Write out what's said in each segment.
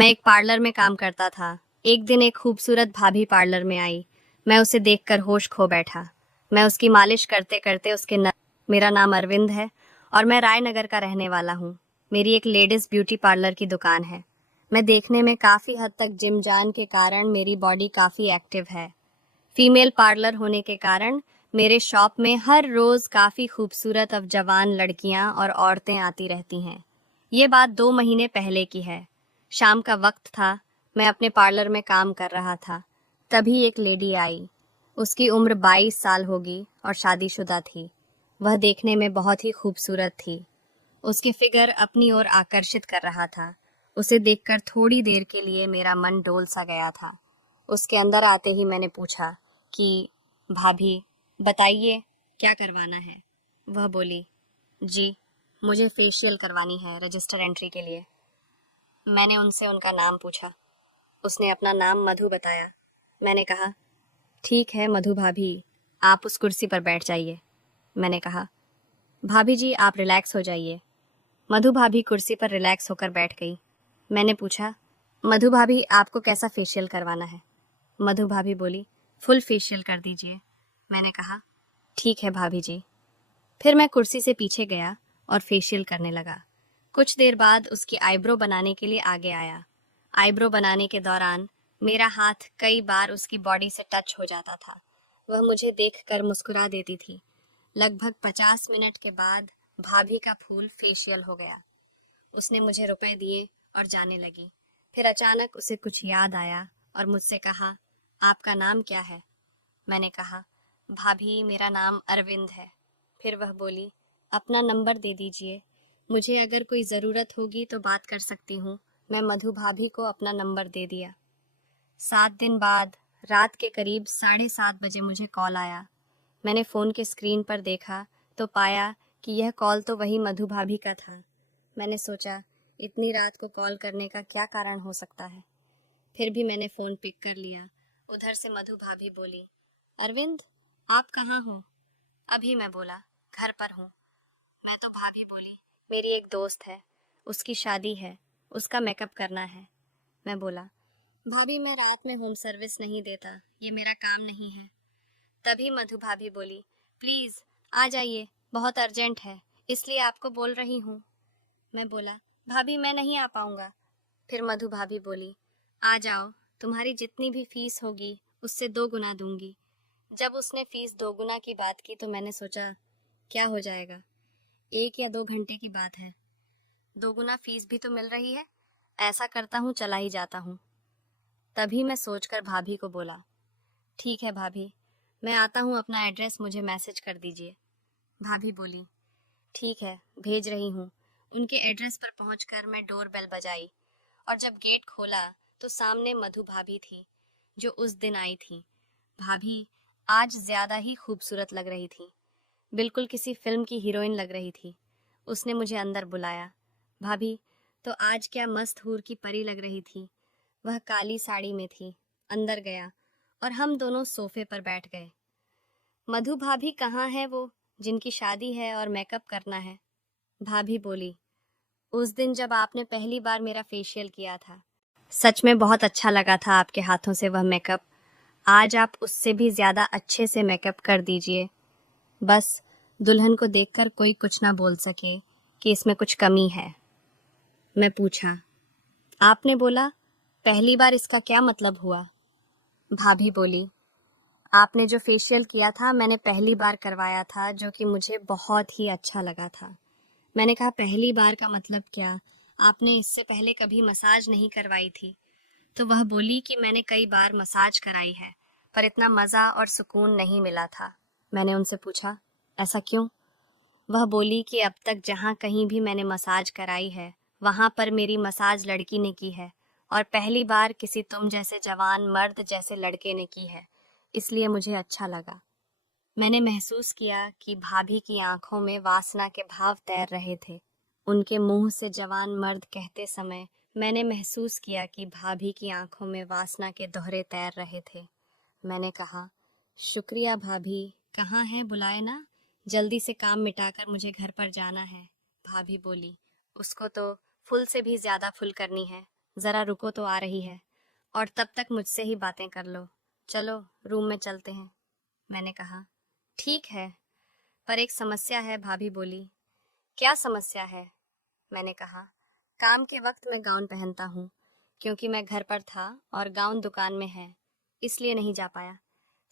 मैं एक पार्लर में काम करता था। एक दिन एक खूबसूरत भाभी पार्लर में आई। मैं उसे देखकर होश खो बैठा। मैं उसकी मालिश करते करते मेरा नाम अरविंद है और मैं रायनगर का रहने वाला हूँ। मेरी एक लेडीज ब्यूटी पार्लर की दुकान है। मैं देखने में काफ़ी हद तक जिम जान के कारण मेरी बॉडी काफ़ी एक्टिव है। फीमेल पार्लर होने के कारण मेरे शॉप में हर रोज़ काफ़ी खूबसूरत जवान लड़कियां और औरतें आती रहती हैं। ये बात 2 महीने पहले की है। शाम का वक्त था। मैं अपने पार्लर में काम कर रहा था। तभी एक लेडी आई। उसकी उम्र 22 साल होगी और शादीशुदा थी। वह देखने में बहुत ही खूबसूरत थी। उसके फिगर अपनी ओर आकर्षित कर रहा था। उसे देखकर थोड़ी देर के लिए मेरा मन डोल सा गया था। उसके अंदर आते ही मैंने पूछा कि भाभी बताइए क्या करवाना है। वह बोली, जी मुझे फेशियल करवानी है रजिस्टर एंट्री के लिए। मैंने उनसे उनका नाम पूछा। उसने अपना नाम मधु बताया। मैंने कहा, ठीक है मधु भाभी, आप उस कुर्सी पर बैठ जाइए। मैंने कहा, भाभी जी आप रिलैक्स हो जाइए। मधु भाभी कुर्सी पर रिलैक्स होकर बैठ गई। मैंने पूछा, मधु भाभी आपको कैसा फेशियल करवाना है। मधु भाभी बोली, फुल फेशियल कर दीजिए। मैंने कहा, ठीक है भाभी जी। फिर मैं कुर्सी से पीछे गया और फेशियल करने लगा। कुछ देर बाद उसकी आईब्रो बनाने के लिए आगे आया। आईब्रो बनाने के दौरान मेरा हाथ कई बार उसकी बॉडी से टच हो जाता था। वह मुझे देखकर मुस्कुरा देती थी। लगभग 50 मिनट के बाद भाभी का फूल फेशियल हो गया। उसने मुझे रुपए दिए और जाने लगी। फिर अचानक उसे कुछ याद आया और मुझसे कहा, आपका नाम क्या है। मैंने कहा, भाभी मेरा नाम अरविंद है। फिर वह बोली, अपना नंबर दे दीजिए, मुझे अगर कोई ज़रूरत होगी तो बात कर सकती हूँ। मैं मधु भाभी को अपना नंबर दे दिया। 7 दिन बाद रात के करीब 7:30 बजे मुझे कॉल आया। मैंने फ़ोन के स्क्रीन पर देखा तो पाया कि यह कॉल तो वही मधु भाभी का था। मैंने सोचा, इतनी रात को कॉल करने का क्या कारण हो सकता है। फिर भी मैंने फ़ोन पिक कर लिया। उधर से मधु भाभी बोली, अरविंद आप कहाँ हो। अभी मैं बोला, घर पर हूँ। मैं तो भाभी बोली, मेरी एक दोस्त है, उसकी शादी है, उसका मेकअप करना है। मैं बोला, भाभी मैं रात में होम सर्विस नहीं देता, ये मेरा काम नहीं है। तभी मधु भाभी बोली, प्लीज़ आ जाइए, बहुत अर्जेंट है, इसलिए आपको बोल रही हूँ। मैं बोला, भाभी मैं नहीं आ पाऊँगा। फिर मधु भाभी बोली, आ जाओ, तुम्हारी जितनी भी फीस होगी उससे 2 गुना दूंगी। जब उसने फीस 2 गुना की बात की तो मैंने सोचा, क्या हो जाएगा, 1 या 2 घंटे की बात है, 2 गुना फीस भी तो मिल रही है। ऐसा करता हूँ चला ही जाता हूँ। तभी मैं सोचकर भाभी को बोला, ठीक है भाभी, मैं आता हूँ, अपना एड्रेस मुझे मैसेज कर दीजिए। भाभी बोली, ठीक है भेज रही हूँ। उनके एड्रेस पर पहुँचकर मैं डोर बेल बजाई और जब गेट खोला तो सामने मधु भाभी थी जो उस दिन आई थी। भाभी आज ज्यादा ही खूबसूरत लग रही थी, बिल्कुल किसी फिल्म की हीरोइन लग रही थी। उसने मुझे अंदर बुलाया। भाभी तो आज क्या मस्त हूर की परी लग रही थी। वह काली साड़ी में थी। अंदर गया और हम दोनों सोफे पर बैठ गए। मधु भाभी कहाँ है वो जिनकी शादी है और मेकअप करना है। भाभी बोली, उस दिन जब आपने पहली बार मेरा फेशियल किया था, सच में बहुत अच्छा लगा था आपके हाथों से वह मेकअप। आज आप उससे भी ज्यादा अच्छे से मेकअप कर दीजिए, बस दुल्हन को देखकर कोई कुछ ना बोल सके कि इसमें कुछ कमी है। मैं पूछा, आपने बोला पहली बार, इसका क्या मतलब हुआ। भाभी बोली, आपने जो फेशियल किया था मैंने पहली बार करवाया था, जो कि मुझे बहुत ही अच्छा लगा था। मैंने कहा, पहली बार का मतलब क्या, आपने इससे पहले कभी मसाज नहीं करवाई थी। तो वह बोली कि मैंने कई बार मसाज कराई है पर इतना मज़ा और सुकून नहीं मिला था। मैंने उनसे पूछा, ऐसा क्यों। वह बोली कि अब तक जहाँ कहीं भी मैंने मसाज कराई है वहाँ पर मेरी मसाज लड़की ने की है और पहली बार किसी तुम जैसे जवान मर्द जैसे लड़के ने की है, इसलिए मुझे अच्छा लगा। मैंने महसूस किया कि भाभी की आंखों में वासना के भाव तैर रहे थे। उनके मुंह से जवान मर्द कहते समय मैंने महसूस किया कि भाभी की आंखों में वासना के दोहरे तैर रहे थे। मैंने कहा, शुक्रिया भाभी, कहाँ है, बुलाए ना, जल्दी से काम मिटाकर मुझे घर पर जाना है। भाभी बोली, उसको तो फुल से भी ज्यादा फुल करनी है, जरा रुको तो आ रही है, और तब तक मुझसे ही बातें कर लो। चलो रूम में चलते हैं, मैंने कहा। ठीक है, पर एक समस्या है, भाभी बोली। क्या समस्या है? मैंने कहा। काम के वक्त मैं गाउन पहनता हूँ, क्योंकि मैं घर पर था और गाउन दुकान में है, इसलिए नहीं जा पाया।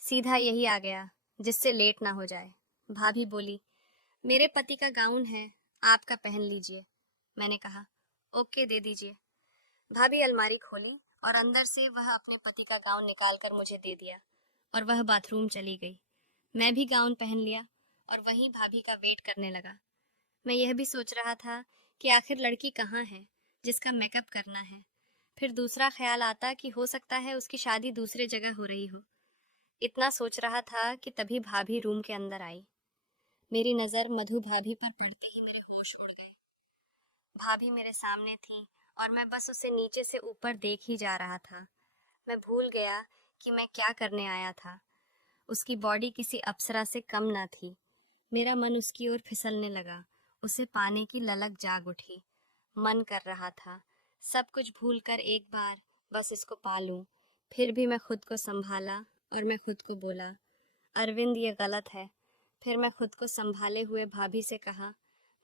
सीधा यही आ गया, जिससे लेट ना हो जाए। भाभी बोली, मेरे पति का गाउन है, आपका पहन लीजिए। मैंने कहा, ओके, दे दीजिए। भाभी अलमारी खोली और अंदर से वह अपने पति का गाउन निकाल कर मुझे दे दिया, और वह बाथरूम चली गई। मैं भी गाउन पहन लिया और वहीं भाभी का वेट करने लगा। मैं यह भी सोच रहा था कि आखिर लड़की कहाँ है जिसका मेकअप करना है। फिर दूसरा ख्याल आता कि हो सकता है उसकी शादी दूसरे जगह हो रही हो। इतना सोच रहा था कि तभी भाभी रूम के अंदर आई। मेरी नज़र मधु भाभी पर पड़ते ही मेरे होश उड़ गए। भाभी मेरे सामने थी और मैं बस उसे नीचे से ऊपर देख ही जा रहा था। मैं भूल गया कि मैं क्या करने आया था। उसकी बॉडी किसी अप्सरा से कम ना थी। मेरा मन उसकी ओर फिसलने लगा। उसे पाने की ललक जाग उठी। मन कर रहा था सब कुछ भूलकर एक बार बस इसको पा लूं। फिर भी मैं खुद को संभाला और मैं खुद को बोला, अरविंद, ये गलत है। फिर मैं खुद को संभाले हुए भाभी से कहा,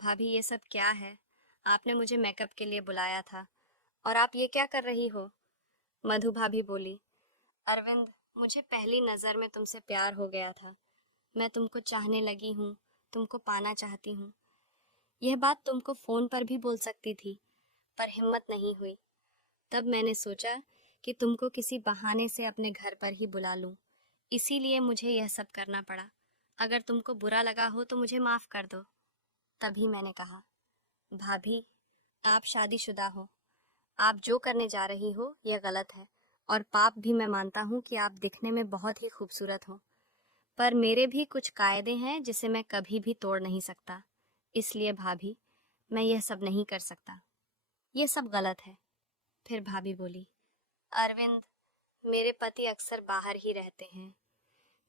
भाभी ये सब क्या है? आपने मुझे मेकअप के लिए बुलाया था और आप ये क्या कर रही हो? मधु भाभी बोली, अरविंद, मुझे पहली नज़र में तुमसे प्यार हो गया था। मैं तुमको चाहने लगी हूँ, तुमको पाना चाहती हूँ। यह बात तुमको फ़ोन पर भी बोल सकती थी, पर हिम्मत नहीं हुई। तब मैंने सोचा कि तुमको किसी बहाने से अपने घर पर ही बुला लूं। इसीलिए मुझे यह सब करना पड़ा। अगर तुमको बुरा लगा हो तो मुझे माफ़ कर दो। तभी मैंने कहा, भाभी, आप शादीशुदा हो। आप जो करने जा रही हो यह गलत है, और पाप भी मैं मानता हूँ कि आप दिखने में बहुत ही खूबसूरत हो। पर मेरे भी कुछ कायदे हैं जिसे मैं कभी भी तोड़ नहीं सकता। इसलिए भाभी, मैं यह सब नहीं कर सकता। यह सब गलत है। फिर भाभी बोली, अरविंद, मेरे पति अक्सर बाहर ही रहते हैं।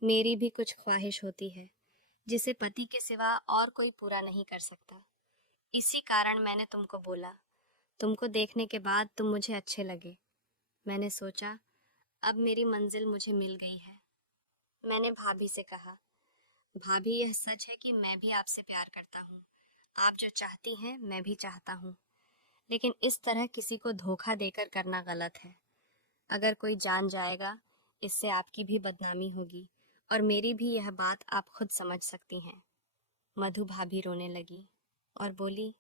मेरी भी कुछ ख्वाहिश होती है जिसे पति के सिवा और कोई पूरा नहीं कर सकता। इसी कारण मैंने तुमको बोला। तुमको देखने के बाद तुम मुझे अच्छे लगे। मैंने सोचा अब मेरी मंजिल मुझे मिल गई है। मैंने भाभी से कहा, भाभी, यह सच है कि मैं भी आपसे प्यार करता हूँ। आप जो चाहती हैं मैं भी चाहता हूँ, लेकिन इस तरह किसी को धोखा देकर करना गलत है। अगर कोई जान जाएगा, इससे आपकी भी बदनामी होगी, और मेरी भी यह बात आप खुद समझ सकती हैं। मधु भाभी रोने लगी और बोली,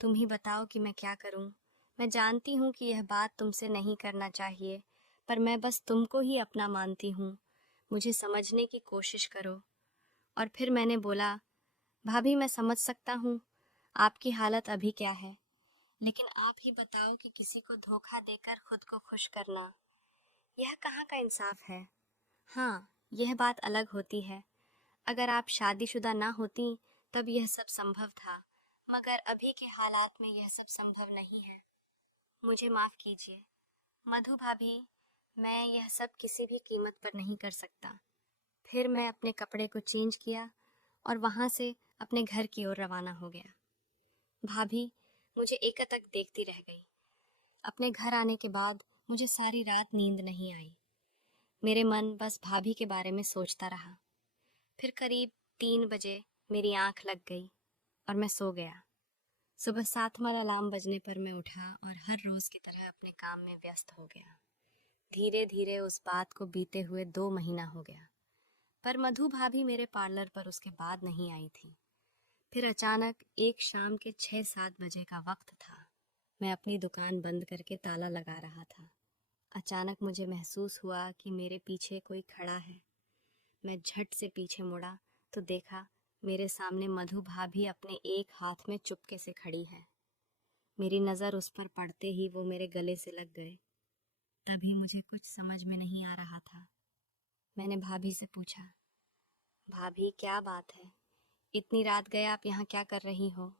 तुम ही बताओ कि मैं क्या करूं। मैं जानती हूं कि यह बात तुमसे नहीं करना चाहिए, पर मैं बस तुमको ही अपना मानती हूं। मुझे समझने की कोशिश करो। और फिर मैंने बोला, भाभी, मैं समझ सकता हूँ आपकी हालत अभी क्या है, लेकिन आप ही बताओ कि किसी को धोखा देकर खुद को खुश करना, यह कहाँ का इंसाफ है? हाँ, यह बात अलग होती है। अगर आप शादीशुदा ना होती तब यह सब संभव था, मगर अभी के हालात में यह सब संभव नहीं है। मुझे माफ़ कीजिए मधु भाभी, मैं यह सब किसी भी कीमत पर नहीं कर सकता। फिर मैं अपने कपड़े को चेंज किया और वहाँ से अपने घर की ओर रवाना हो गया। भाभी मुझे एकटक देखती रह गई। अपने घर आने के बाद मुझे सारी रात नींद नहीं आई। मेरे मन बस भाभी के बारे में सोचता रहा। फिर करीब 3 बजे मेरी आंख लग गई और मैं सो गया। सुबह 7वां अलार्म बजने पर मैं उठा और हर रोज की तरह अपने काम में व्यस्त हो गया। धीरे धीरे उस बात को बीते हुए 2 महीना हो गया, पर मधु भाभी मेरे पार्लर पर उसके बाद नहीं आई थी। फिर अचानक एक शाम के 6-7 बजे का वक्त था। मैं अपनी दुकान बंद करके ताला लगा रहा था। अचानक मुझे महसूस हुआ कि मेरे पीछे कोई खड़ा है। मैं झट से पीछे मुड़ा तो देखा मेरे सामने मधु भाभी अपने एक हाथ में चुपके से खड़ी है। मेरी नज़र उस पर पड़ते ही वो मेरे गले से लग गए। तभी मुझे कुछ समझ में नहीं आ रहा था। मैंने भाभी से पूछा, भाभी, क्या बात है? इतनी रात गए आप यहाँ क्या कर रही हो?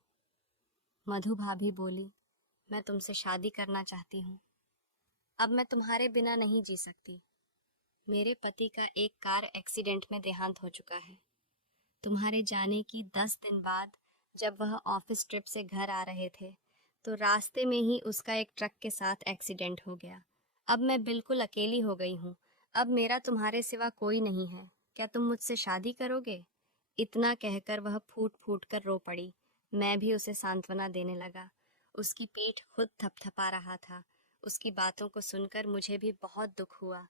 मधु भाभी बोली, मैं तुमसे शादी करना चाहती हूँ। अब मैं तुम्हारे बिना नहीं जी सकती। मेरे पति का एक कार एक्सीडेंट में देहांत हो चुका है। तुम्हारे जाने की 10 दिन बाद जब वह ऑफिस ट्रिप से घर आ रहे थे तो रास्ते में ही उसका एक ट्रक के साथ एक्सीडेंट हो गया। अब मैं बिल्कुल अकेली हो गई हूँ। अब मेरा तुम्हारे सिवा कोई नहीं है। क्या तुम मुझसे शादी करोगे? इतना कहकर वह फूट फूट कर रो पड़ी। मैं भी उसे सांत्वना देने लगा। उसकी पीठ खुद थपथपा रहा था। उसकी बातों को सुनकर मुझे भी बहुत दुख हुआ।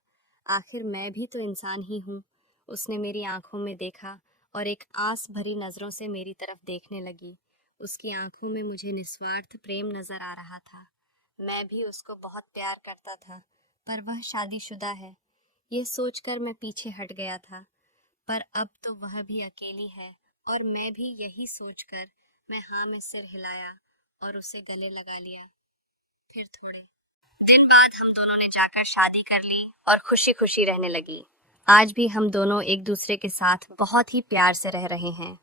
आखिर मैं भी तो इंसान ही हूँ। उसने मेरी आंखों में देखा और एक आस भरी नजरों से मेरी तरफ देखने लगी। उसकी आंखों में मुझे निस्वार्थ प्रेम नजर आ रहा था। मैं भी उसको बहुत प्यार करता था, पर वह शादीशुदा है। ये सोचकर मैं पीछे हट गया था। पर अब तो वह भी अकेली है, और मैं भी यही सोचकर मैं हाँ में सिर हिलाया और उसे गले लगा लिया। फिर थोड़े दिन बाद हम दोनों ने जाकर शादी कर ली और खुशी खुशी रहने लगी। आज भी हम दोनों एक दूसरे के साथ बहुत ही प्यार से रह रहे हैं।